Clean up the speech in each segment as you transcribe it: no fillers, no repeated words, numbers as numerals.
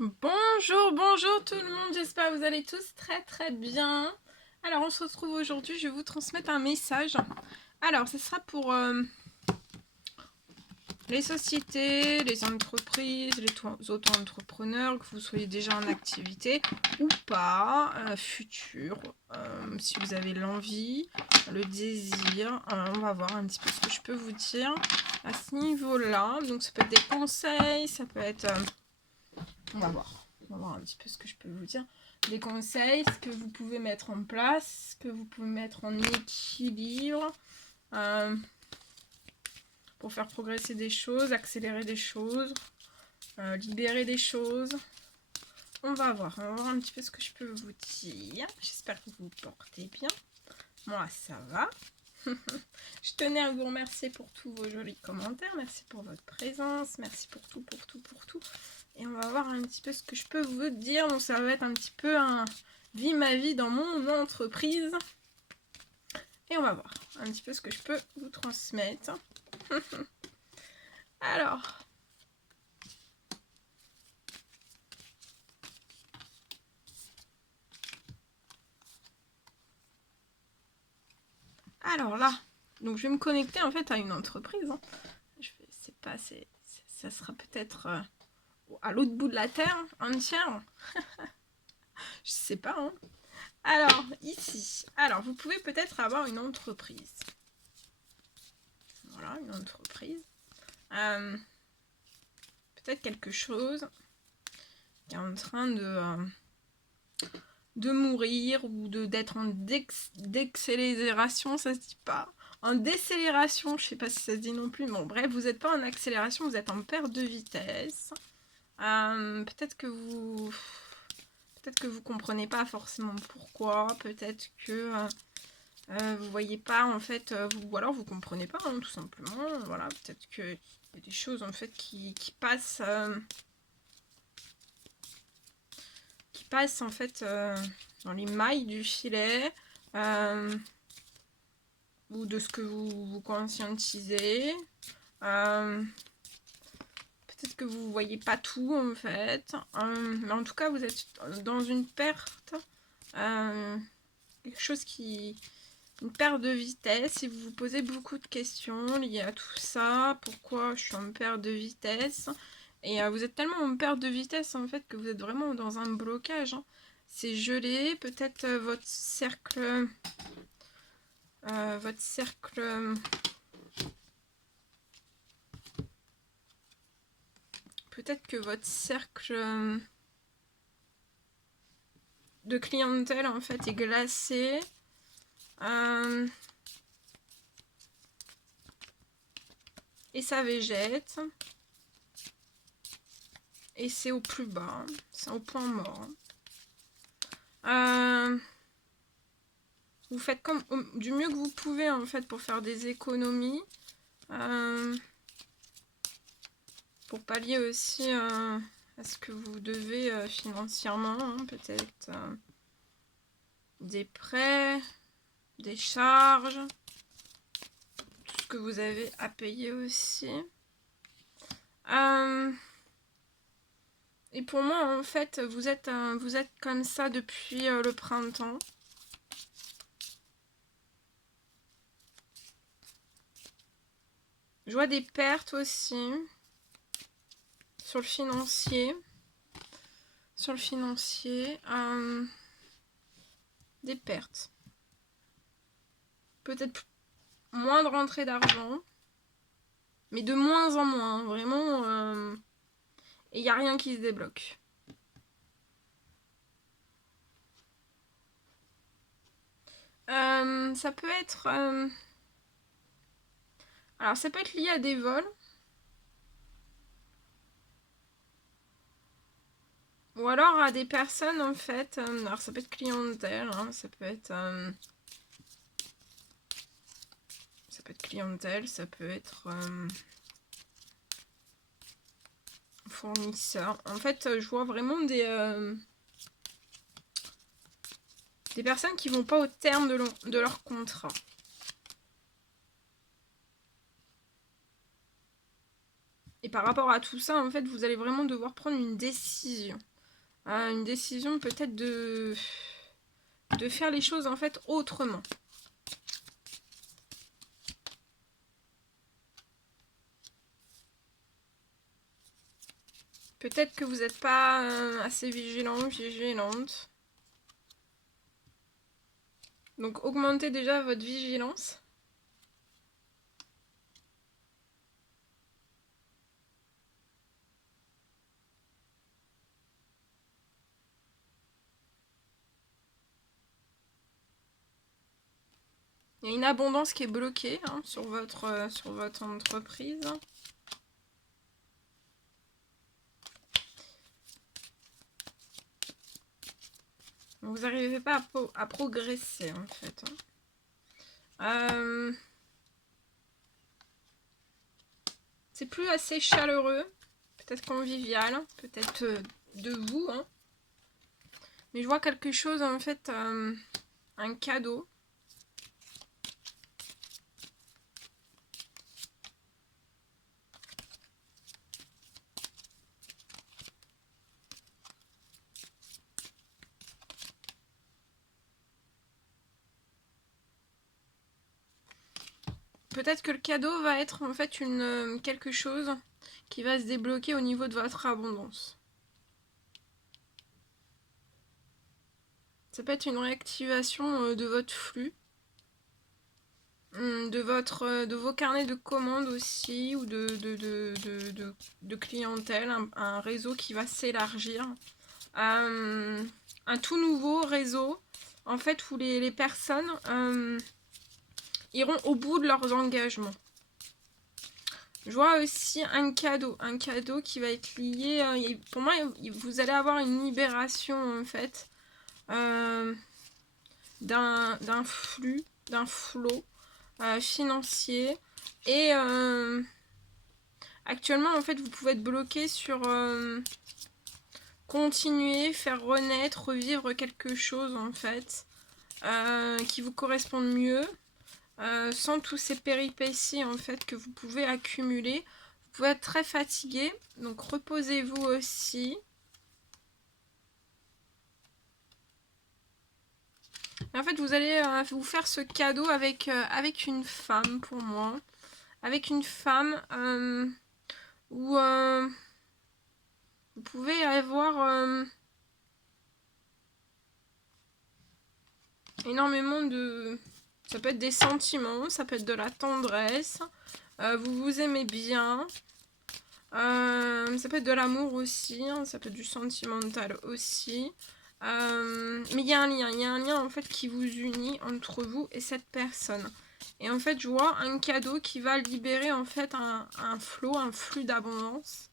Bonjour, bonjour tout le monde, j'espère que vous allez tous très bien. Alors on se retrouve aujourd'hui, je vais vous transmettre un message. Alors ce sera pour les sociétés, les entreprises, les auto-entrepreneurs, que vous soyez déjà en activité ou pas, futur, si vous avez l'envie, le désir. On va voir un petit peu ce que je peux vous dire à ce niveau-là. Donc ça peut être des conseils, ça peut être... on va voir. On va voir un petit peu ce que je peux vous dire. Des conseils, ce que vous pouvez mettre en place, ce que vous pouvez mettre en équilibre pour faire progresser des choses, accélérer des choses, libérer des choses. On va voir un petit peu ce que je peux vous dire. J'espère que vous vous portez bien. Moi, ça va. Je tenais à vous remercier pour tous vos jolis commentaires. Merci pour votre présence. Merci pour tout. Et on va voir un petit peu ce que je peux vous dire. Donc ça va être un petit peu un vie ma vie dans mon entreprise. Et on va voir un petit peu ce que je peux vous transmettre. Alors. Alors là. Donc je vais me connecter en fait à une entreprise. C'est pas, ça sera peut-être à l'autre bout de la terre entière. Je sais pas. Alors, ici. Alors, vous pouvez peut-être avoir une entreprise. Voilà, une entreprise. Peut-être quelque chose qui est en train de mourir ou d'être en décélération, ça se dit pas. En décélération, je sais pas si ça se dit non plus. Bon, bref, vous n'êtes pas en accélération, vous êtes en perte de vitesse. Peut-être que vous comprenez pas forcément pourquoi. Peut-être que vous voyez pas en fait, ou alors vous comprenez pas tout simplement. Voilà, peut-être que y a des choses en fait qui passent en fait dans les mailles du filet, ou de ce que vous conscientisez. Peut-être que vous voyez pas tout en fait, mais en tout cas vous êtes dans une perte, quelque chose une perte de vitesse. Si vous vous posez beaucoup de questions liées à tout ça, pourquoi je suis en perte de vitesse, et vous êtes tellement en perte de vitesse en fait que vous êtes vraiment dans un blocage. C'est gelé, peut-être votre cercle, peut-être que votre cercle de clientèle en fait est glacé. Et ça végète. Et c'est au plus bas. C'est au point mort. Vous faites comme du mieux que vous pouvez en fait pour faire des économies. Pour pallier aussi à ce que vous devez financièrement. Peut-être des prêts, des charges. Tout ce que vous avez à payer aussi. Et pour moi, en fait, vous êtes comme ça depuis le printemps. Je vois des pertes aussi. Sur le financier. Des pertes. Peut-être moins de rentrée d'argent. Mais de moins en moins. Vraiment. Et il n'y a rien qui se débloque. Ça peut être... alors, ça peut être lié à des vols. Ou alors à des personnes, en fait. Alors, ça peut être clientèle. Ça peut être... ça peut être clientèle. Ça peut être... fournisseur. En fait, je vois vraiment des personnes qui vont pas au terme de leur contrat. Et par rapport à tout ça, en fait, vous allez vraiment devoir prendre une décision. Une décision peut-être de faire les choses en fait autrement. Peut-être que vous n'êtes pas assez vigilant, vigilante. Donc augmentez déjà votre vigilance. Il y a une abondance qui est bloquée hein, sur votre entreprise. Vous n'arrivez pas à progresser en fait. C'est plus assez chaleureux, peut-être convivial, peut-être de vous. Hein. Mais je vois quelque chose en fait, un cadeau. Peut-être que le cadeau va être en fait quelque chose qui va se débloquer au niveau de votre abondance. Ça peut être une réactivation de votre flux, de vos carnets de commandes aussi, ou de clientèle, un réseau qui va s'élargir. Un tout nouveau réseau, en fait, où les personnes iront au bout de leurs engagements. Je vois aussi un cadeau qui va être lié, pour moi, vous allez avoir une libération, en fait, d'un flux, d'un flot financier. Et actuellement, en fait, vous pouvez être bloqué sur continuer, faire renaître, revivre quelque chose, en fait, qui vous corresponde mieux. Sans tous ces péripéties en fait que vous pouvez accumuler. Vous pouvez être très fatigué, donc reposez-vous aussi. Et en fait, vous allez vous faire ce cadeau avec une femme pour moi. Avec une femme où vous pouvez avoir énormément de... Ça peut être des sentiments, ça peut être de la tendresse. Vous vous aimez bien. Ça peut être de l'amour aussi, hein, ça peut être du sentimental aussi. Mais il y a un lien en fait qui vous unit entre vous et cette personne. Et en fait, je vois un cadeau qui va libérer en fait un flot, un flux d'abondance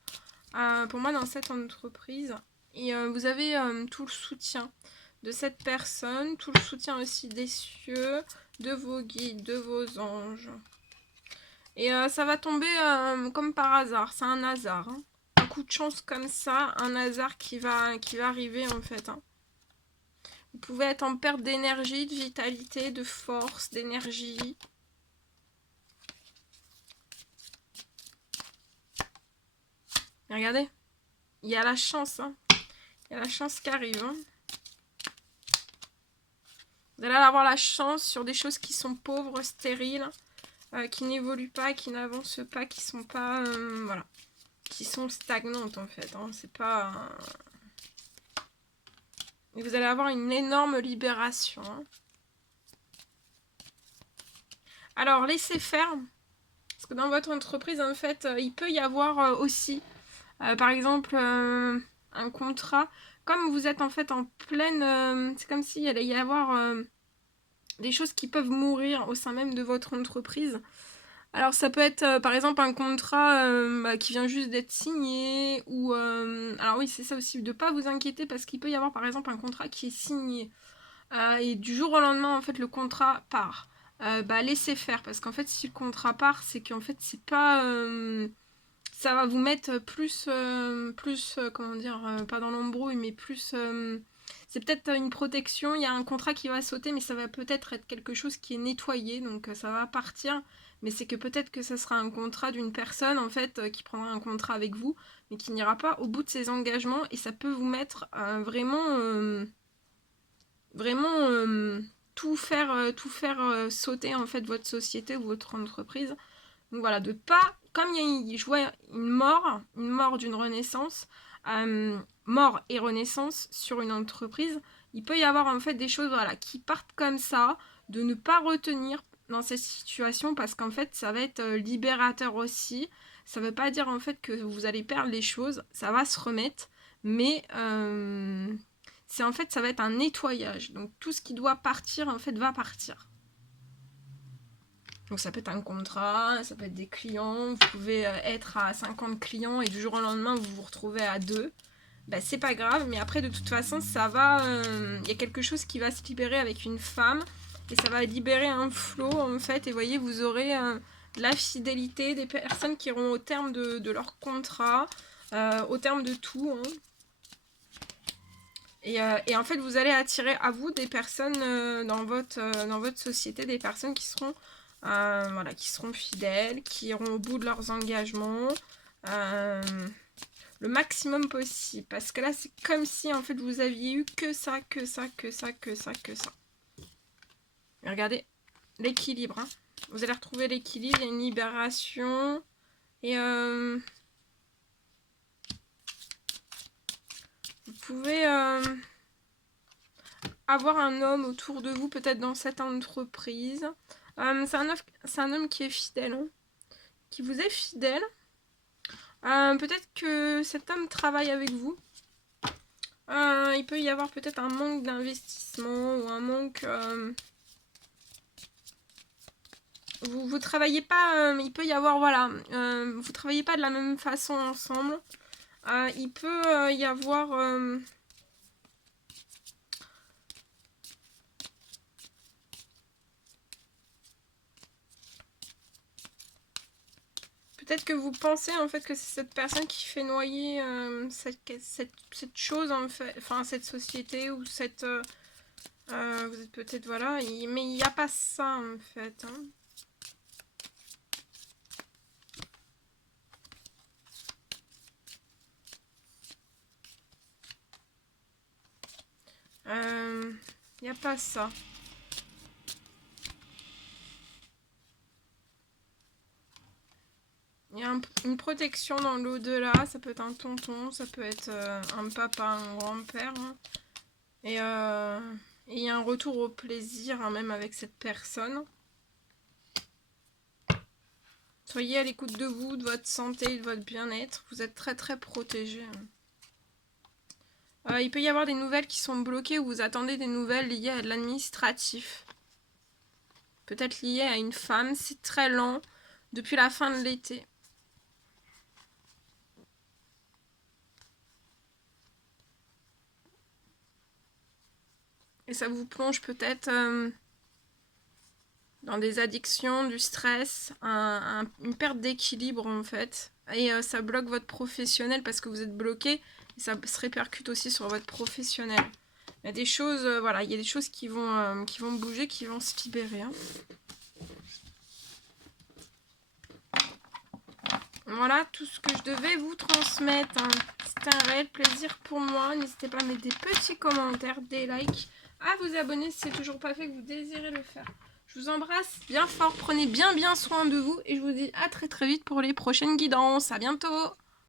pour moi dans cette entreprise. Et vous avez tout le soutien de cette personne, tout le soutien aussi des cieux, de vos guides, de vos anges. Et ça va tomber comme par hasard, c'est un hasard. Hein. Un coup de chance comme ça, un hasard qui va arriver en fait. Hein. Vous pouvez être en perte d'énergie, de vitalité, de force, d'énergie. Regardez, il y a la chance. Hein. Il y a la chance qui arrive. Hein. Vous allez avoir la chance sur des choses qui sont pauvres, stériles, qui n'évoluent pas, qui n'avancent pas, qui sont pas... voilà. Qui sont stagnantes en fait. Hein. C'est pas... Et vous allez avoir une énorme libération. Hein. Alors, laissez faire. Parce que dans votre entreprise, en fait, il peut y avoir aussi, par exemple, un contrat. Comme vous êtes en fait en pleine... c'est comme s'il allait y avoir des choses qui peuvent mourir au sein même de votre entreprise. Alors, ça peut être, par exemple, un contrat qui vient juste d'être signé. Ou... alors oui, c'est ça aussi, de ne pas vous inquiéter parce qu'il peut y avoir, par exemple, un contrat qui est signé. Et du jour au lendemain, en fait, le contrat part. Laissez faire, parce qu'en fait, si le contrat part, c'est qu'en fait, c'est pas... ça va vous mettre plus, comment dire, pas dans l'embrouille, mais plus... c'est peut-être une protection, il y a un contrat qui va sauter, mais ça va peut-être être quelque chose qui est nettoyé, donc ça va partir. mais c'est que peut-être que ce sera un contrat d'une personne en fait qui prendra un contrat avec vous, mais qui n'ira pas au bout de ses engagements, et ça peut vous mettre vraiment tout faire sauter en fait votre société ou votre entreprise. Donc voilà, de pas, comme je vois une mort d'une renaissance, mort et renaissance sur une entreprise, il peut y avoir en fait des choses voilà, qui partent comme ça, de ne pas retenir dans cette situation, parce qu'en fait ça va être libérateur aussi. Ça veut pas dire en fait que vous allez perdre les choses, ça va se remettre, mais c'est en fait ça va être un nettoyage. Donc tout ce qui doit partir en fait va partir. Donc ça peut être un contrat, ça peut être des clients, vous pouvez être à 50 clients et du jour au lendemain vous vous retrouvez à 2. Bah, c'est pas grave, mais après de toute façon ça va, y a quelque chose qui va se libérer avec une femme, et ça va libérer un flot en fait, et vous voyez, vous aurez la fidélité des personnes qui iront au terme de leur contrat, au terme de tout, hein. Et en fait vous allez attirer à vous des personnes dans votre société, des personnes qui seront voilà, qui seront fidèles, qui iront au bout de leurs engagements, le maximum possible, parce que là c'est comme si en fait vous aviez eu que ça. Et regardez l'équilibre, hein. Vous allez retrouver l'équilibre, il y a une libération, et vous pouvez avoir un homme autour de vous, peut-être dans cette entreprise. C'est un homme qui est fidèle, hein, qui vous est fidèle. Peut-être que cet homme travaille avec vous. Il peut y avoir peut-être un manque d'investissement, ou un manque... vous travaillez pas... il peut y avoir, voilà... vous travaillez pas de la même façon ensemble. Il peut y avoir... peut-être que vous pensez en fait que c'est cette personne qui fait noyer cette chose en fait, enfin cette société, ou cette... vous êtes peut-être, voilà, mais il n'y a pas ça en fait, hein. Il n'y a pas ça. Il y a une protection dans l'au-delà, ça peut être un tonton, ça peut être un papa, un grand-père, hein. Et il y a un retour au plaisir, hein, même avec cette personne. Soyez à l'écoute de vous, de votre santé, de votre bien-être. Vous êtes très très protégé. Il peut y avoir des nouvelles qui sont bloquées, ou vous attendez des nouvelles liées à de l'administratif. Peut-être liées à une femme, c'est très lent depuis la fin de l'été. Et ça vous plonge peut-être dans des addictions, du stress, une perte d'équilibre en fait. Et ça bloque votre professionnel parce que vous êtes bloqué, et ça se répercute aussi sur votre professionnel. Il y a des choses, voilà, il y a des choses qui vont bouger, qui vont se libérer, hein. Voilà tout ce que je devais vous transmettre, hein. C'était un réel plaisir pour moi. N'hésitez pas à mettre des petits commentaires, des likes, à vous abonner si c'est toujours pas fait, que vous désirez le faire. Je vous embrasse bien fort, prenez bien soin de vous, et je vous dis à très vite pour les prochaines guidances. À bientôt!